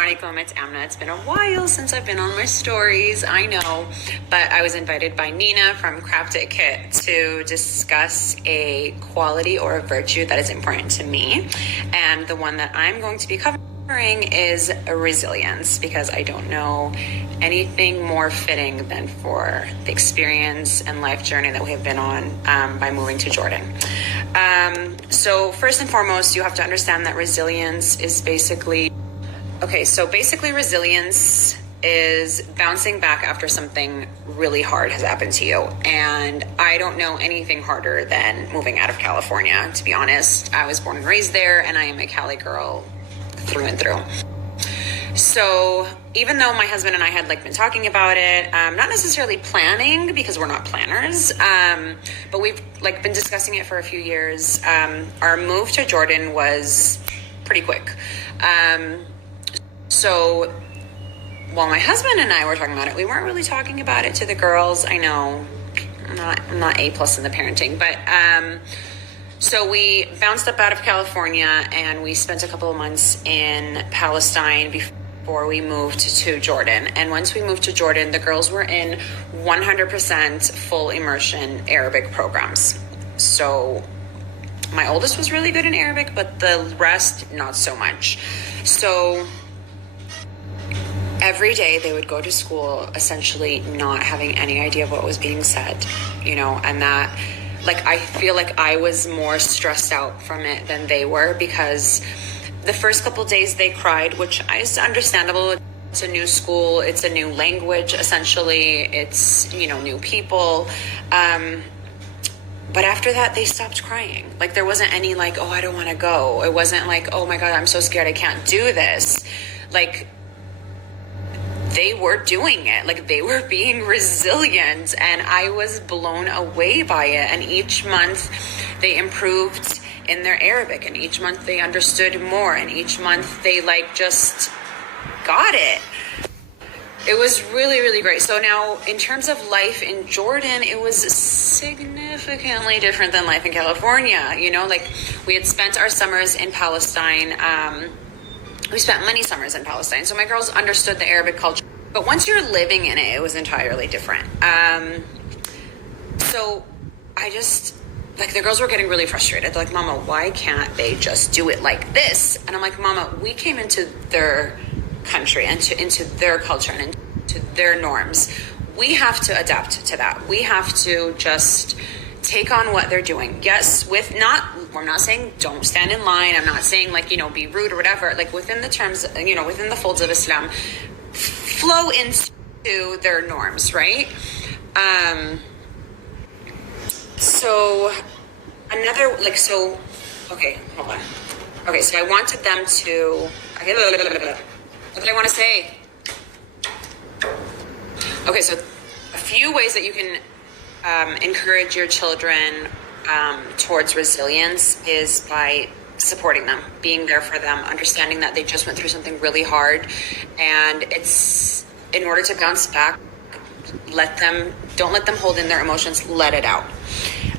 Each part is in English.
alaikum, it's Amna. It's been a while since I've been on my stories, I know, but I was invited by Nina from Craft It Kit to discuss a quality or a virtue that is important to me. And the one that I'm going to be covering is resilience, because I don't know anything more fitting than for the experience and life journey that we have been on by moving to Jordan. So first and foremost, you have to understand that resilience is basically resilience is bouncing back after something really hard has happened to you. And I don't know anything harder than moving out of California, to be honest. I was born and raised there, and I am a Cali girl through and through. So even though my husband and I had been talking about it, not necessarily planning, because we're not planners, but we've been discussing it for a few years. Our move to Jordan was pretty quick. So while my husband and I were talking about it, we weren't really talking about it to the girls. I know I'm not A+ in the parenting, but so we bounced up out of California and we spent a couple of months in Palestine before we moved to Jordan. And once we moved to Jordan, the girls were in 100% full immersion Arabic programs. So my oldest was really good in Arabic, but the rest, not so much. So every day they would go to school essentially not having any idea of what was being said, and that I feel like I was more stressed out from it than they were, because the first couple days they cried, which is understandable. It's a new school, it's a new language, essentially, it's, new people. But after that, they stopped crying. There wasn't any oh, I don't want to go. It wasn't oh my God, I'm so scared, I can't do this. They were doing it. They were being resilient, and I was blown away by it. And each month they improved in their Arabic, and each month they understood more, and each month they just got it. It was really, really great. So now in terms of life in Jordan, it was significantly different than life in California. We had spent our summers in Palestine. We spent many summers in Palestine, so my girls understood the Arabic culture. But once you're living in it, it was entirely different. So I just, the girls were getting really frustrated. They're Mama, why can't they just do it like this? And I'm Mama, we came into their country and into their culture and into their norms. We have to adapt to that. We have to just take on what they're doing. Yes, we're not saying don't stand in line. I'm not saying be rude or whatever. Within the terms, within the folds of Islam, flow into their norms, right? So another, okay, hold on. Okay, so I wanted them to, what did I want to say? Okay, so a few ways that you can encourage your children towards resilience is by supporting them, being there for them, understanding that they just went through something really hard, and it's in order to bounce back, don't let them hold in their emotions, let it out.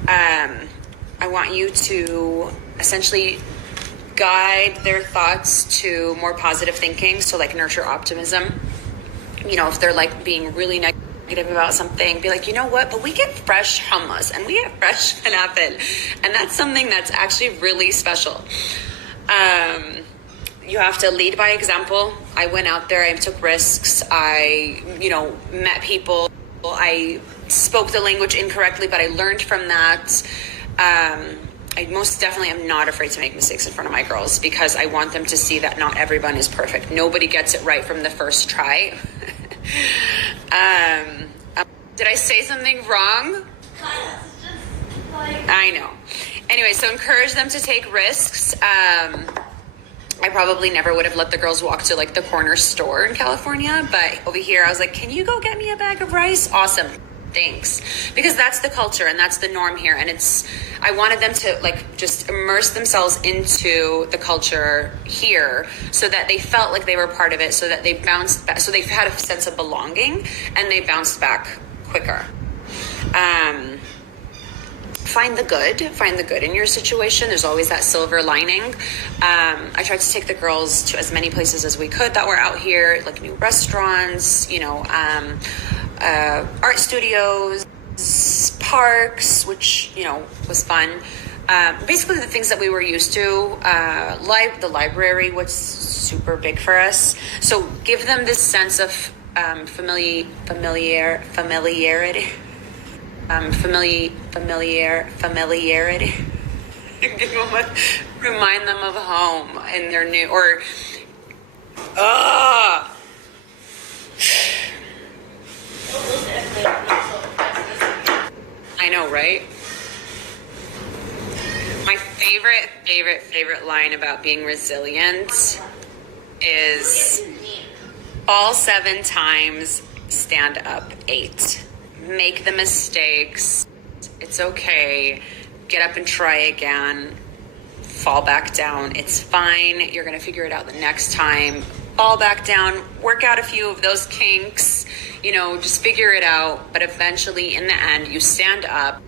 I want you to essentially guide their thoughts to more positive thinking, so nurture optimism. If they're being really negative about something, be you know what, but we get fresh hummus and we get fresh falafel, and that's something that's actually really special. You have to lead by example. I went out there, I took risks, I met people, I spoke the language incorrectly, but I learned from that. I most definitely am not afraid to make mistakes in front of my girls, because I want them to see that not everyone is perfect. Nobody gets it right from the first try. Did I say something wrong? I know. Anyway, so encourage them to take risks. I probably never would have let the girls walk to the corner store in California, but over here I was can you go get me a bag of rice? Awesome. Thanks. Because that's the culture and that's the norm here. And I wanted them to just immerse themselves into the culture here, so that they felt like they were part of it, so that they bounced back, so they had a sense of belonging and they bounced back quicker. find the good in your situation. There's always that silver lining. I tried to take the girls to as many places as we could that were out here, like new restaurants, art studios, parks, which, was fun. Basically the things that we were used to. The library was super big for us. So give them this sense of familiarity. Familiarity. Remind them of home in their new, or I know, right? My favorite line about being resilient is fall 7 times, stand up 8. Make the mistakes. It's okay. Get up and try again. Fall back down. It's fine. You're going to figure it out the next time. Fall back down. Work out a few of those kinks. Just figure it out. But eventually, in the end, you stand up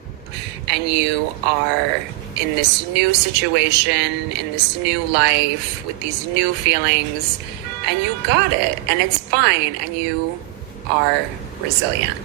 and you are in this new situation, in this new life, with these new feelings, and you got it. And it's fine. And you are resilient.